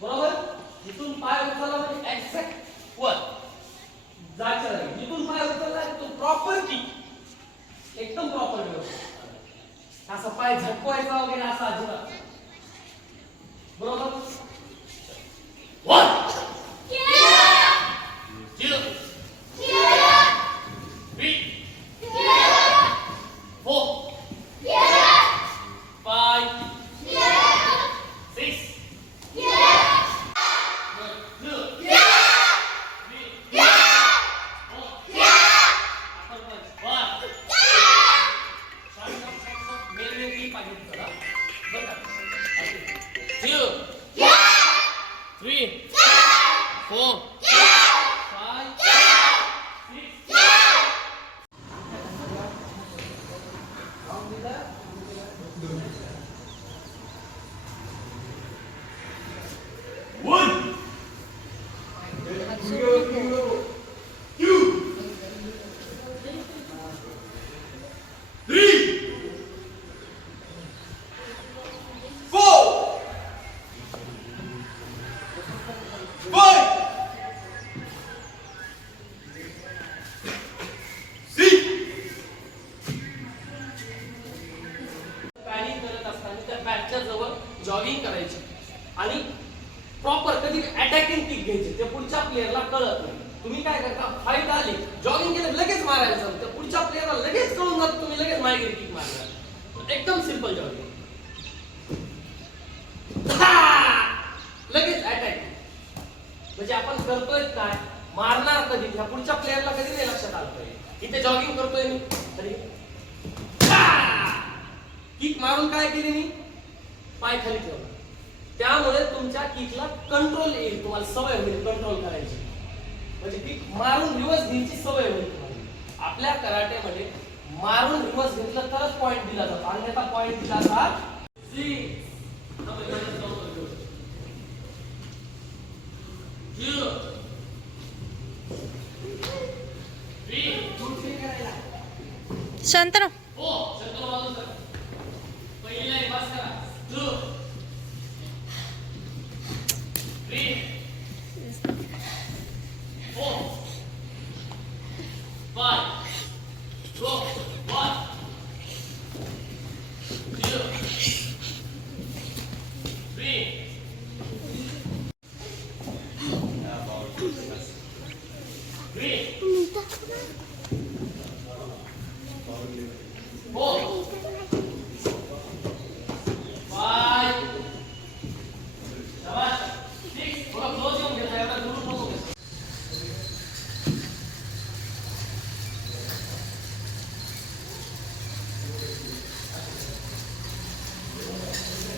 बरोबर. इथून पाय उचलला म्हणजे एक्झॅक्ट वर जायचं नाही. जिथून पाय उचलला तो प्रॉपर किक एकदम प्रॉपर व्यवस्थित. असा पाय झटकवायचा वगैरे असा अजिबात. बरोबर. 1 2 3 4 5 6 जॉगिंग करायची आणि प्रॉपर कधी अटॅकिंग किक घ्यायची. ते पुढच्या प्लेयरला कळत नाही. तुम्ही काय करता, फाईट आली जॉगिंग केलं लगेच मारायचं. तर पुढच्या प्लेयरला लगेच कळून जातं तुम्ही लगेच मायगिरी किक मारणार. एकदम सिंपल जॉगिंग. लगेच अटॅक. म्हणजे आपण करतोय काय, मारणार कधी, ह्या पुढच्या प्लेयरला कधी नाही लक्षात आलं पाहिजे. इथे जॉगिंग करतोय मी तरी किक मारून काय केली मी, पाय खाली ठेवला. त्यामुळे तुमच्या किकला कंट्रोल येईल. तुम्हाला सवय होईल कंट्रोल करायची. म्हणजे किक मारून रिवर्स घ्यायची सवय होईल तुम्हाला. आपल्या कराटेमध्ये मारून रिवर्स घेतलं तरच पॉइंट दिला जातो. अन्यथा पॉइंट दिला जात शांत ना.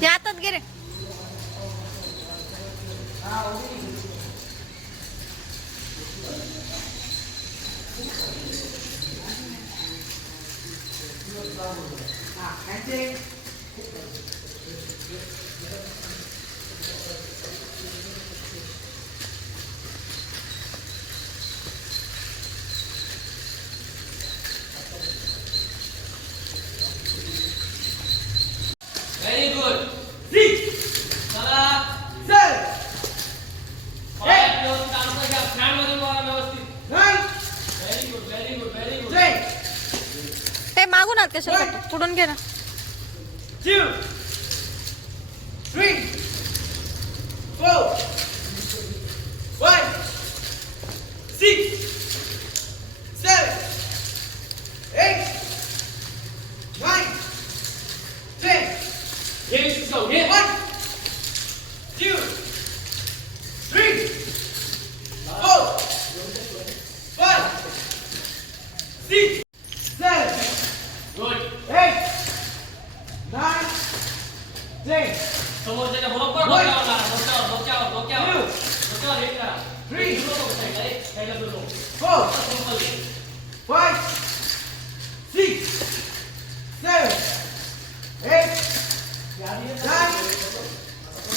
हातात गेले. Very good. चला चल. ते मागून आत कशाला पुढून घे ना. 2 3 4 5 6 7 8 9 10. Here you go. Here. 1 2 3 4 5 6 7 Good. 8 9 10. समोरच्या बरोबर डोक्यावर हिट करा. 3 4 5 6 7 8 9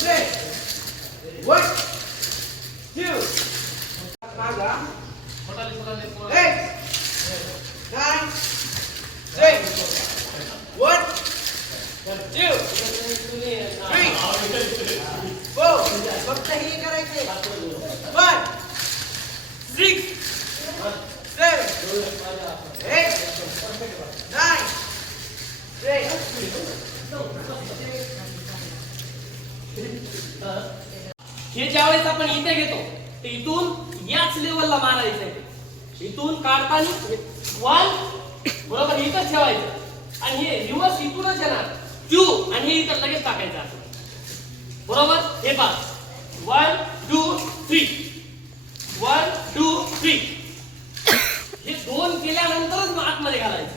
10. 1 2 8 9 10. 1 2 3 4 5 6 7 8 9 हे ज्यावेळेस आपण इथे घेतो ते इथून याच लेवलला मारायचं आहे. इथून काढताना वन बरोबर इथं ठेवायचं आणि हे रिवर्स इथूनच येणार टू आणि हे इथं लगेच टाकायचं असं. बरोबर हे पहा 1 2 3 1 2 3 हे दोन केल्यानंतरच मग आतमध्ये घालायचं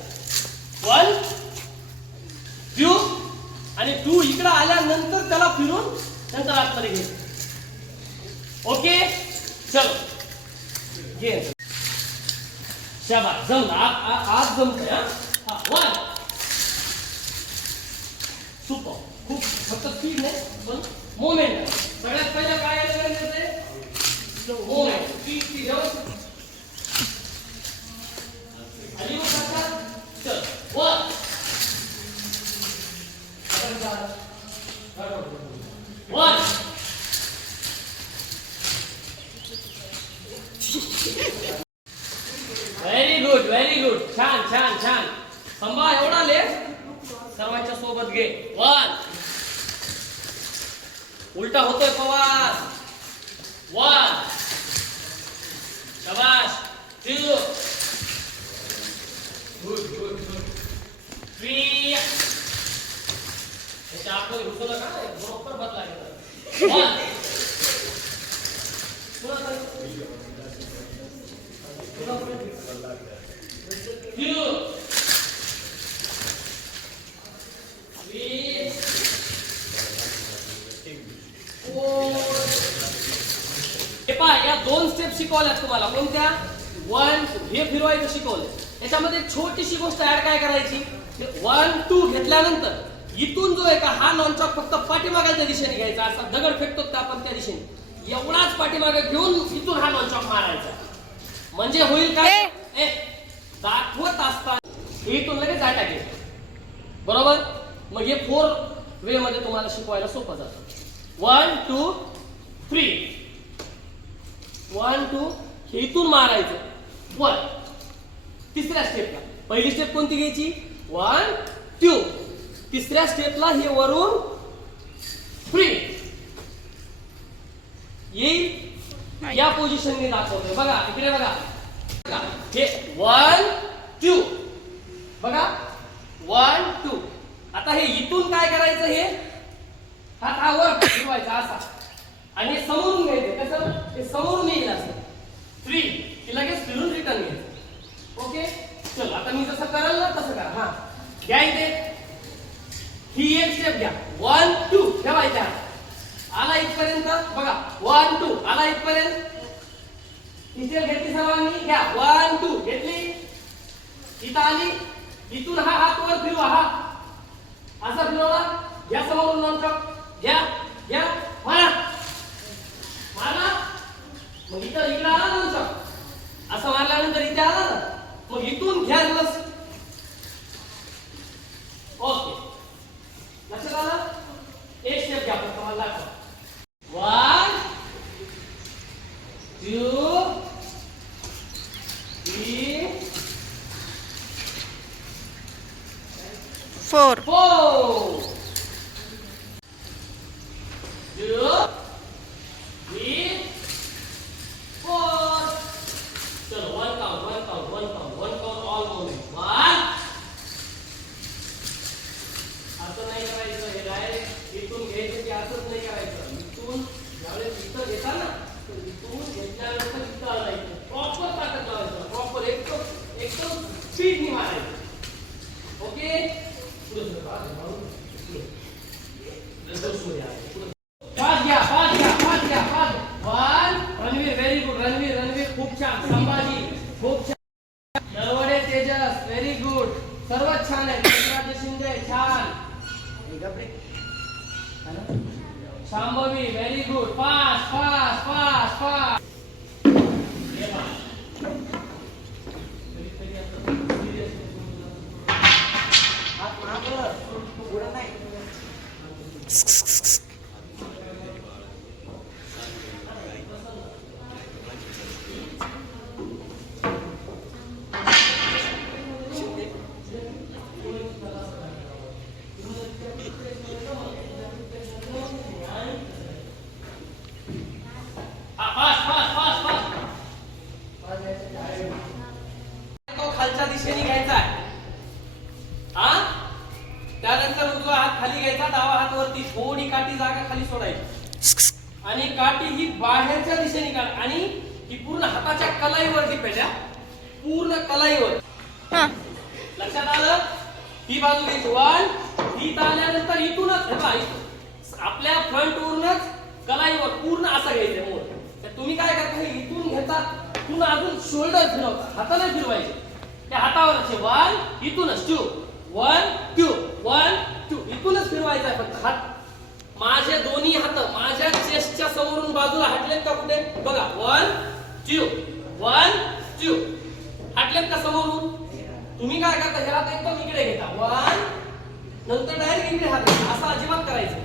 1 2 आणि 2 इकडे आल्यानंतर त्याला फिरून नंतर आतमध्ये घ्यायचं. ओके चलो घे शाबास जमलं आज जमतंय हा 1 सुपर खूप फक्त स्पीड नाही पण मोमेंट सगळ्यात पहिलं काय यायला गरजेचं आहे मोमेंट स्पीड व्यवस्थित आणि मग चल 1 व्हेरी गुड छान छान छान संभा एवढा ले सर्वांच्या सोबत घे 1 उलटा होतोय प्रवास 1 शाबाश 2 गुड 3 याच्या आतमध्ये घुसू नका बरोबर बदला घेतात 1 या दोन स्टेप शिकवल्यात तुम्हाला कोणत्या 1 हे फिरवायचं शिकवलं. याच्यामध्ये छोटीशी गोष्ट ऍड काय करायची 1 2 घेतल्यानंतर इथून जो आहे का हा नॉनचॉक फक्त पाठीमागाच्या दिशेने घ्यायचा असा दगड फेकतो का आपण त्या दिशेने एवढाच पाठीमागे घेऊन इथून हा नॉनचॉक मारायचा म्हणजे होईल काय दाखवत असताना इथून लगेच अटॅक येतो. बरोबर मग हे 4 वे मध्ये तुम्हाला शिकवायला सोपं जातं 1 2 3 1 2 हे इथून मारायचं 1 तिसऱ्या स्टेपला पहिली स्टेप कोणती घ्यायची 1 2 तिसऱ्या स्टेपला हे वरून 3 येईल या पोझिशनने दाखवतोय बघा इकडे बघा हे 1 2 बघा 1 2 आता हे इथून काय करायचं हे हात हा वर फिरवायचा असा आणि समोरून घ्यायचं कसं हे समोरून येईल असं 3 की लगेच फिरून रिटर्न घ्यायचं. ओके चल आता मी जसं कराल ना तसं करा हा घ्या इथे ही एक स्टेप घ्या 1 2 ठेवायचा आला इथपर्यंत बघा 1 2 आला इथपर्यंत इथे घेतली सर्वांनी घ्या 1 2 घेतली इथं आली इथून हा हात वर फिरवा हा असा फिरवला घ्या समोरून नॉनस्टॉप घ्या घ्या मारा मारला मग इथं इकडे आला नॉनस्टॉप असं मारल्यानंतर इथे आला ना मग इथून घ्या दिवस ओके लक्षात आलं एक स्टेप घ्या फक्त मला दाखवा 1 2 3 4 4 2 3 4 चलो one count all moment 1 असं नाही करायचं हे डायरेक्ट इथून घ्यायचं की असंच नाही करायचं इथून ज्यावेळेस इथं घेता ना तर इथून घेतल्यानंतर इथं आणायचं प्रॉपर ताकद लावायचं प्रॉपर एकदम स्पीडने मारायचं ओके पाच घ्या 1 रणवीर व्हेरी गुड रणवीर खूप छान संभाजी खूप छान नरवडे तेजस व्हेरी गुड सर्वात छान आहे राजे शिंदे छान शांभवी व्हेरी गुड फास्ट आणि काठी ही बाहेरच्या दिशेने काढ आणि ही पूर्ण हाताच्या कलाईवर डिपेंड आहे, पूर्ण कलाईवर. हा लक्षात आलं? ही बाजू घ्यायची. वन, ही आल्यानंतर इथूनच हे पहा, आपल्या फ्रंट वरूनच कलाईवर पूर्ण असं घ्यायचं मोड. तर तुम्ही काय करता, हे इथून घेता, पुन्हा अजून शोल्डर फिरवता, हाताने फिरवायचे. त्या हातावरचे वन, इथूनच two, one two, one two, इथूनच फिरवायचा आहे फक्त हात. माझे दोन्ही हात माझ्या चेस्टच्या समोरून बाजूला हटलेत का कुठे बघा. वन टू, वन टू, हटलेत का समोरून? तुम्ही काय करता, हे हात एकदम इकडे घेता, वन, नंतर डायरेक्ट इकडे हात घेता. असं अजिबात करायचं.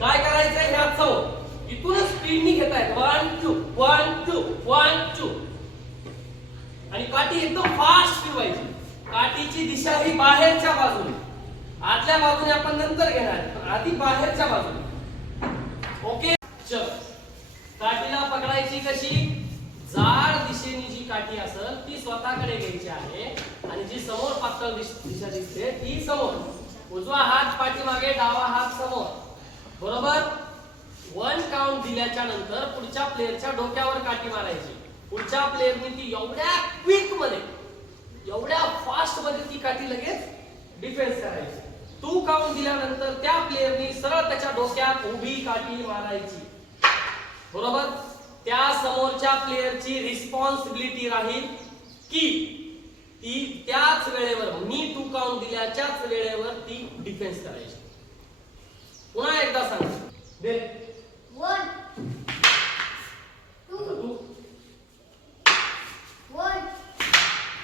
काय करायचं, हे हात समोर, इथूनच स्पीडनी घेतायत. One two, one two, one two, आणि काठी एकदम फास्ट फिरवायची. काठीची दिशा ही बाहेरच्या बाजूने, आतल्या बाजूने आपण नंतर घेणार आहे, पण आधी बाहेरच्या बाजूने. ओके, चल. काठीला पकडायची कशी? जाड दिशेने जी काठी असेल ती स्वतःकडे घ्यायची आहे आणि जी समोर पातळ दिशा दिसते ती समोर. उजवा हात पाठीमागे, डावा हात समोर, बरोबर. वन काउंट दिल्याच्या नंतर पुढच्या प्लेयरच्या डोक्यावर काठी मारायची. पुढच्या प्लेयरने ती एवढ्या क्विक मध्ये, एवढ्या फास्ट मध्ये ती काठी लगेच डिफेन्स करायची. टू काउंट दिल्यानंतर त्या प्लेयरने सरळ त्याच्या डोक्यात उभी काठी मारायची, बरोबर. त्या समोरच्या प्लेयरची रिस्पॉन्सिबिलिटी राहील की ती त्याच वेळेवर, मी टू काउंट दिल्याच्याच वेळेवर ती डिफेन्स करायची. पुन्हा एकदा सांग. दे. One, two, तू one,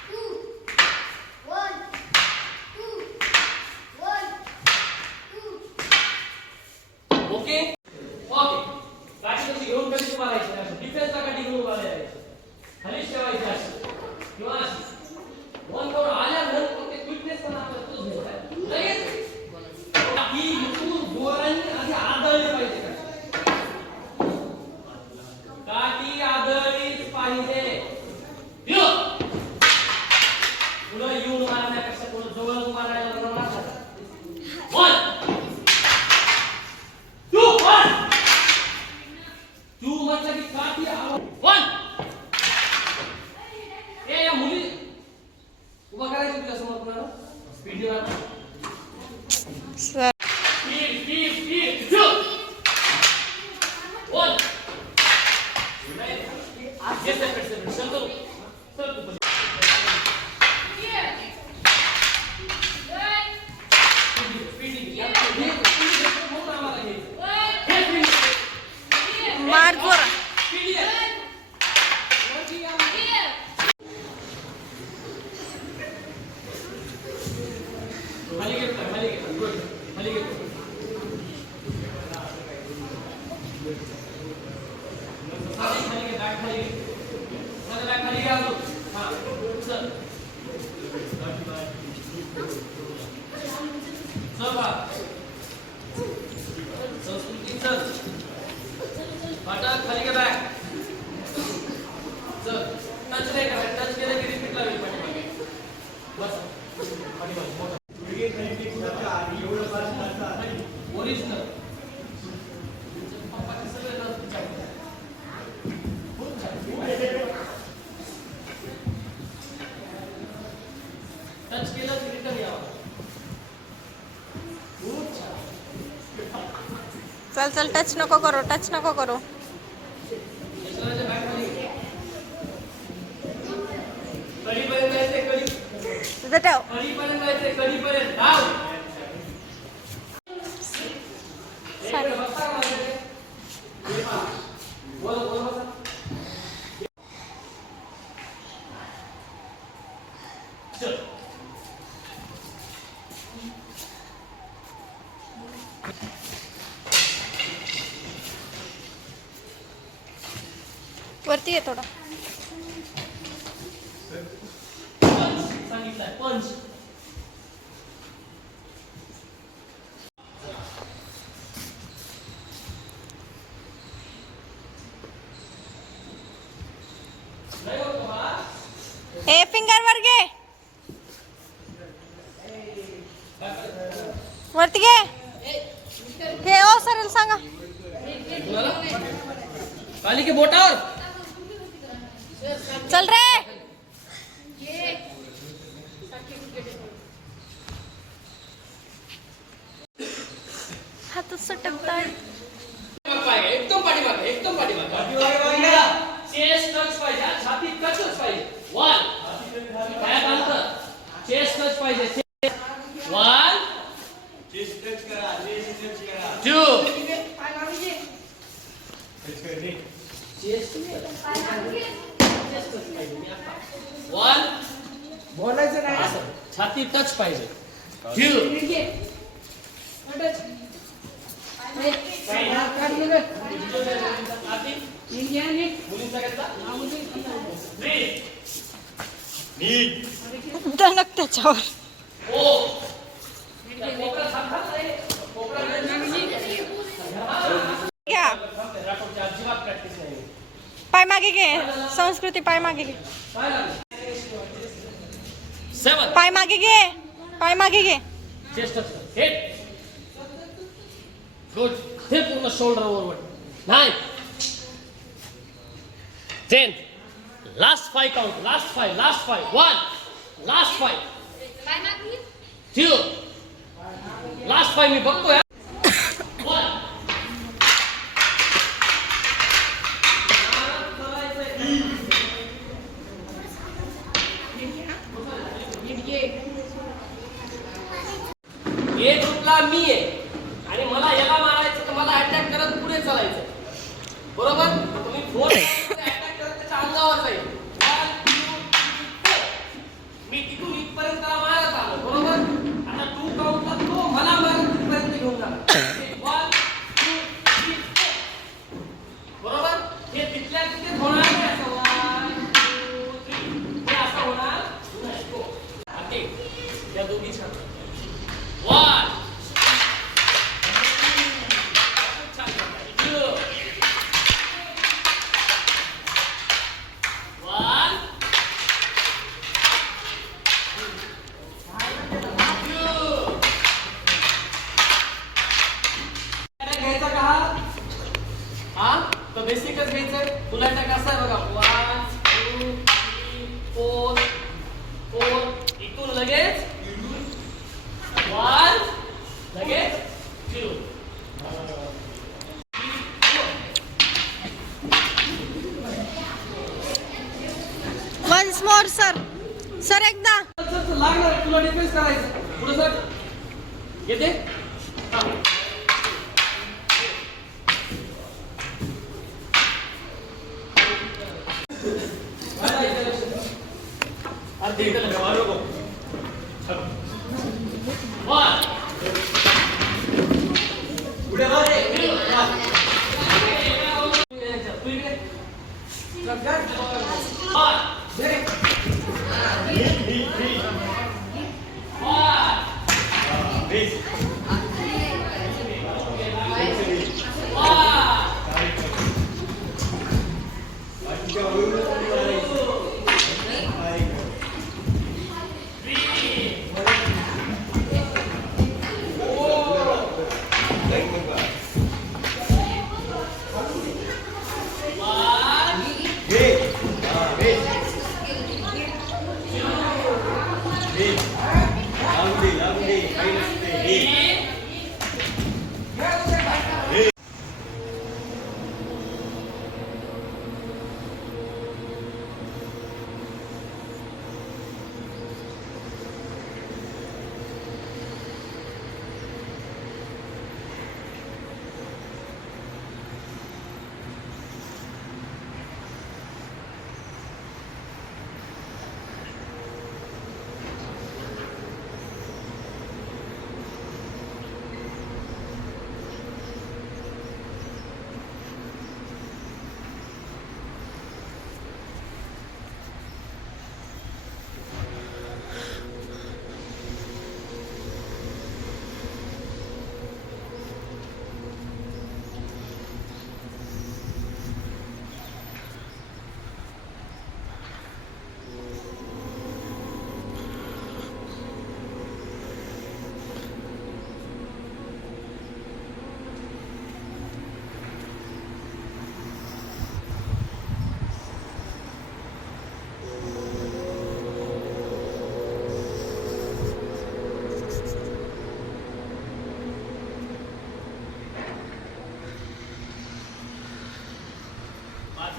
two, one, two, one, two. Okay okay. काठी कशी घेऊन कशी मारायची, डिफेन्सला काठी घेऊन मारायची, खाली ठेवायची अशी किंवा अशी. वन काउंट आल्यानंतर ते क्विकनेस पण आपल्याला तोच घ्यायचा लगेच. ही इथून जोराने आधी आदळली पाहिजे. काठी आदळलीच पाहिजे. पुढं येऊन मारण्यापेक्षा थोडं जवळ मारायला लागणार. वन टू, वन टू म्हटलं की काठी वन. ए या मुली उभा करायचं तुझ्या समोर पुन्हा स्पीड देणार. Sir speed speed speed two one. Yes, sir. Sir, sir. मार जोरा. ओरिजिनल टच केलं की रिटर्न यावं. खूप छान. चल चल, टच नको करो, टच नको करो. यशराजच्या बॅग खाली घे. कडीपर्यंत जायचंय, कडी तुझं ठेव. कडीपर्यंत जायचंय, कडीपर्यंत धाव. चालेल. बसता का माझ्याकडे? हे पहा. बोल बोल बसा. चल. वरती ये थोडं. पंच सांगितलंय, पंच. नाही होत तुम्हाला? ए फिंगर वर घे, वरती घे. घे ओ सर सांगा. काली के बोटावर चल रे हात सटकताय एकदम पाठीमागे चेस्ट टच पाहिजे छाती टचच पाहिजे 1 पायात अंतर चेस्ट टच पाहिजे 1 चेस्ट टच करा 2 1 बोलायचं नाही असं छाती टच पाहिजे 2 दणक त्याच्यावर घ्या अजिबात प्रॅक्टिस नाही पाय मागे घे संस्कृती पाय मागे घे 7 पाय मागे घे चेस्ट हेड गुड हे पूर्ण shoulder over 9 10 last 5 count last 5 1 last 5 2 last 5 मी बघतोय 1 ए ग्रुपला मी आहे आणि मला याला मारायचं तर मला अटॅक करत पुढे चालायचं बरोबर तुम्ही 4 अटॅक करत त्याच्या अंगावर जाईल 1 2 3 4 मी तिथून इथपर्यंत त्याला मारत आलो बरोबर आता 2 काउंटला तो मला मारत तिथपर्यंत घेऊन जाणार 1 2 3 4 बरोबर हे तिथल्या तिथे होणार नाही असं 1 2 3 हे असं होणार नाही हो ओके या दोघी छान 1 घ्यायचा का हा तर बेसिकच घ्यायचंय तुला आता कसं आहे बघा 1 2 3 4 इथून लगेच 1 लगेच 2 वन्स मोर सर एकदा लागणार तुला डिफेन्स करायचं पुढे सर येते हा. अर्धी इकडे लगा, वाढव गो. 1 पुढे वा रे तू इकडे. 1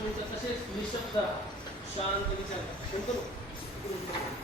मिनिटं तसेच निशब्द राहा. शांत विचार करा. कोण करू?